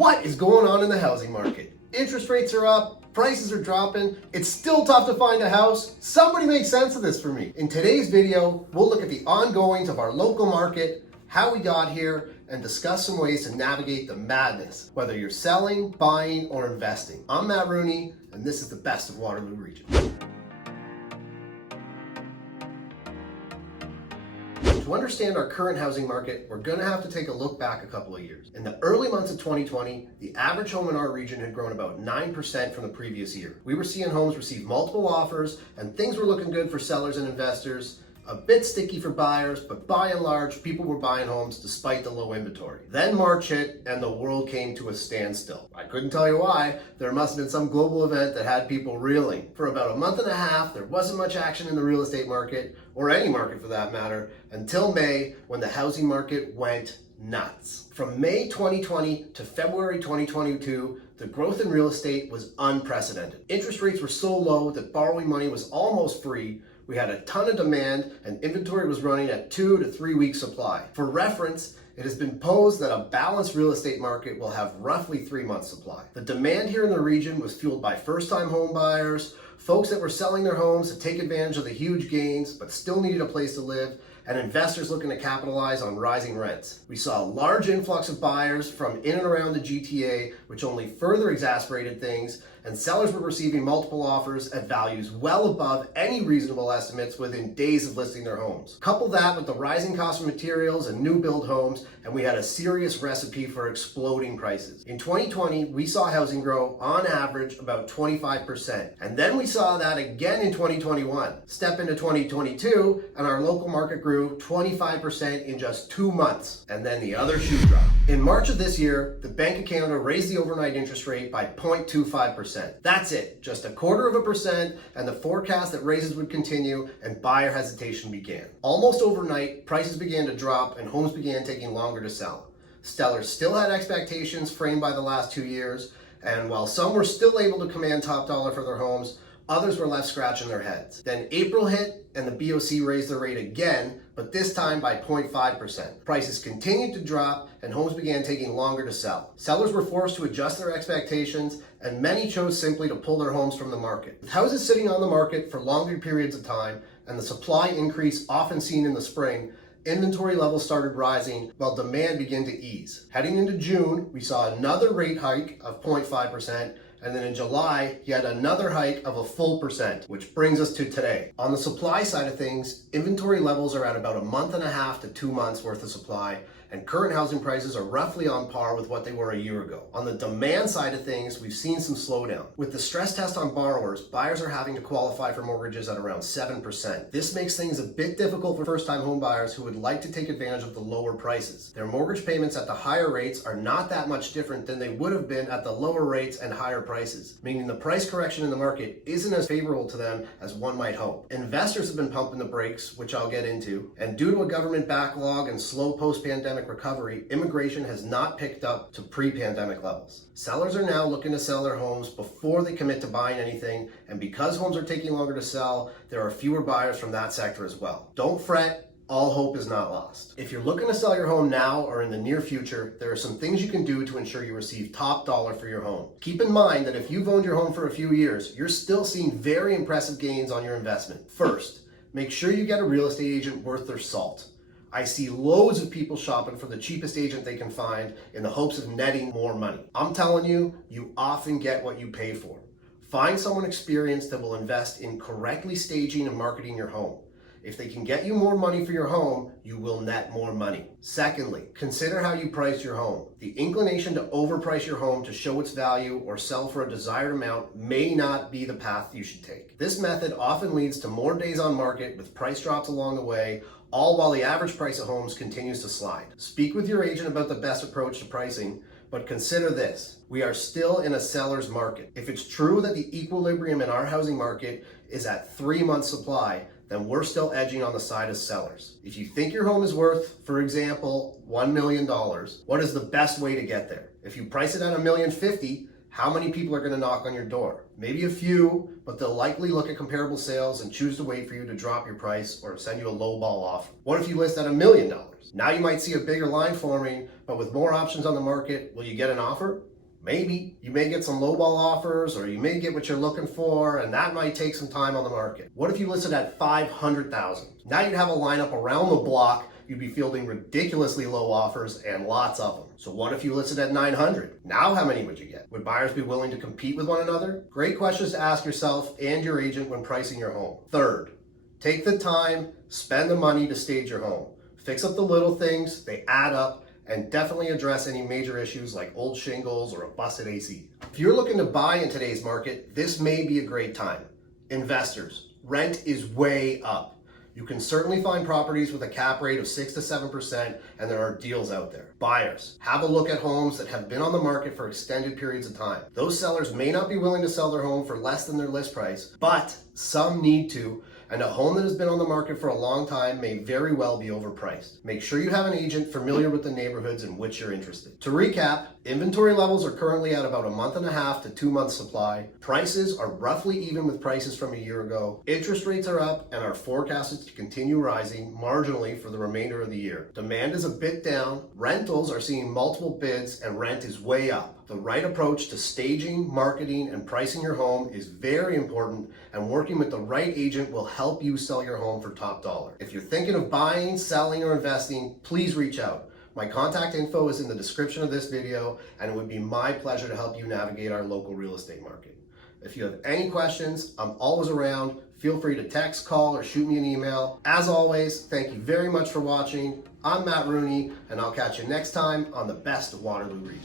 What is going on in the housing market? Interest rates are up, prices are dropping, it's still tough to find a house. Somebody make sense of this for me. In today's video, we'll look at the ongoings of our local market, how we got here, and discuss some ways to navigate the madness, whether you're selling, buying, or investing. I'm Matt Rooney, and this is the best of Waterloo Region. To understand our current housing market, we're going to have to take a look back a couple of years. In the early months of 2020, the average home in our region had grown about 9% from the previous year. We were seeing homes receive multiple offers, and things were looking good for sellers and investors. A bit sticky for buyers, but by and large, people were buying homes despite the low inventory. Then March hit and the world came to a standstill. I couldn't tell you why. There must have been some global event that had people reeling. For about a month and a half, there wasn't much action in the real estate market, or any market for that matter, until May, when the housing market went nuts. From May 2020 to February 2022, the growth in real estate was unprecedented. Interest rates were so low that borrowing money was almost free. We had a ton of demand and inventory was running at 2 to 3 weeks supply. For reference, it has been posed that a balanced real estate market will have roughly 3 months supply. The demand here in the region was fueled by first-time home buyers, folks that were selling their homes to take advantage of the huge gains but still needed a place to live, and investors looking to capitalize on rising rents. We saw a large influx of buyers from in and around the GTA, which only further exacerbated things, and sellers were receiving multiple offers at values well above any reasonable estimates within days of listing their homes. Couple that with the rising cost of materials and new build homes, and we had a serious recipe for exploding prices. In 2020, we saw housing grow on average about 25%, and then we saw that again in 2021. Step into 2022, and our local market grew 25% in just 2 months, and then the other shoe dropped. In March of this year, the Bank of Canada raised the overnight interest rate by 0.25%. That's it, just 1/4%, and the forecast that raises would continue and buyer hesitation began. Almost overnight, prices began to drop and homes began taking longer to sell. Sellers still had expectations framed by the last 2 years, and while some were still able to command top dollar for their homes, others were left scratching their heads. Then April hit and the BOC raised the rate again, but this time by 0.5%. Prices continued to drop and homes began taking longer to sell. Sellers were forced to adjust their expectations and many chose simply to pull their homes from the market. With houses sitting on the market for longer periods of time and the supply increase often seen in the spring, inventory levels started rising while demand began to ease. Heading into June, we saw another rate hike of 0.5%, and then in July, yet another hike of a full percent, which brings us to today. On the supply side of things, inventory levels are at about a month and a half to 2 months worth of supply, and current housing prices are roughly on par with what they were a year ago. On the demand side of things, we've seen some slowdown. With the stress test on borrowers, buyers are having to qualify for mortgages at around 7%. This makes things a bit difficult for first-time home buyers who would like to take advantage of the lower prices. Their mortgage payments at the higher rates are not that much different than they would have been at the lower rates and higher prices, meaning the price correction in the market isn't as favorable to them as one might hope. Investors have been pumping the brakes, which I'll get into, and due to a government backlog and slow post-pandemic recovery, immigration has not picked up to pre-pandemic levels. Sellers are now looking to sell their homes before they commit to buying anything, and because homes are taking longer to sell, there are fewer buyers from that sector as well. Don't fret, all hope is not lost. If you're looking to sell your home now or in the near future, there are some things you can do to ensure you receive top dollar for your home. Keep in mind that if you've owned your home for a few years, you're still seeing very impressive gains on your investment. First, make sure you get a real estate agent worth their salt. I see loads of people shopping for the cheapest agent they can find in the hopes of netting more money. I'm telling you, you often get what you pay for. Find someone experienced that will invest in correctly staging and marketing your home. If they can get you more money for your home, you will net more money. Secondly, consider how you price your home. The inclination to overprice your home to show its value or sell for a desired amount may not be the path you should take. This method often leads to more days on market with price drops along the way, all while the average price of homes continues to slide. Speak with your agent about the best approach to pricing, but consider this: we are still in a seller's market. If it's true that the equilibrium in our housing market is at 3 months supply, then we're still edging on the side of sellers. If you think your home is worth, for example, $1 million, what is the best way to get there? If you price it at $1,050,000, How many people are going to knock on your door? Maybe a few, but they'll likely look at comparable sales and choose to wait for you to drop your price or send you a lowball offer. What if you list at $1 million? Now you might see a bigger line forming, but with more options on the market, will you get an offer? Maybe. You may get some lowball offers, or you may get what you're looking for, and that might take some time on the market. What if you listed at $500,000? Now you'd have a lineup around the block. You'd be fielding ridiculously low offers and lots of them. So what if you listed at $900,000? Now how many would you get? Would buyers be willing to compete with one another? Great questions to ask yourself and your agent when pricing your home. Third, take the time, spend the money to stage your home. Fix up the little things, they add up, and definitely address any major issues like old shingles or a busted AC. If you're looking to buy in today's market, this may be a great time. Investors, rent is way up. You can certainly find properties with a cap rate of 6 to 7%, and there are deals out there. Buyers, have a look at homes that have been on the market for extended periods of time. Those sellers may not be willing to sell their home for less than their list price, but some need to, and a home that has been on the market for a long time may very well be overpriced. Make sure you have an agent familiar with the neighborhoods in which you're interested. To recap, inventory levels are currently at about 1.5 to 2 months supply. Prices are roughly even with prices from a year ago. Interest rates are up and are forecasted to continue rising marginally for the remainder of the year. Demand is a bit down. Rentals are seeing multiple bids and rent is way up. The right approach to staging, marketing, and pricing your home is very important, and working with the right agent will help you sell your home for top dollar. If you're thinking of buying, selling, or investing, please reach out. My contact info is in the description of this video, and it would be my pleasure to help you navigate our local real estate market. If you have any questions, I'm always around. Feel free to text, call, or shoot me an email. As always, thank you very much for watching. I'm Matt Rooney, and I'll catch you next time on the best of Waterloo Region.